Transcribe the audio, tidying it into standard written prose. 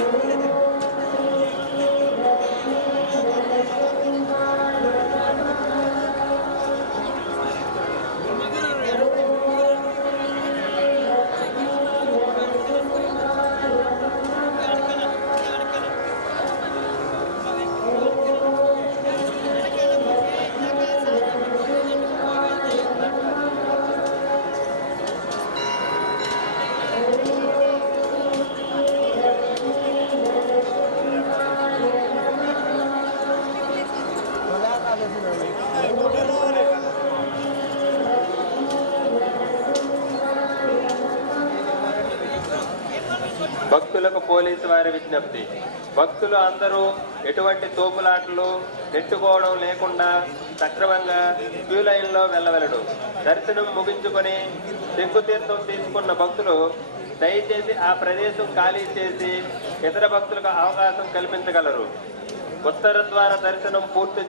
భక్తులకు పోలీసు వారి విజ్ఞప్తి. భక్తులు అందరూ ఎటువంటి తోపులాటలు నెట్టుకోవడం లేకుండా సక్రమంగా క్యూ లైన్లో వెళ్ళవలెను. దర్శనం ముగించుకొని శంకుతీర్థం తీసుకున్న భక్తులు దయచేసి ఆ ప్రదేశం ఖాళీ చేసి ఇతర భక్తులకు అవకాశం కల్పించగలరు. ఉత్తర ద్వార దర్శనం పూర్తి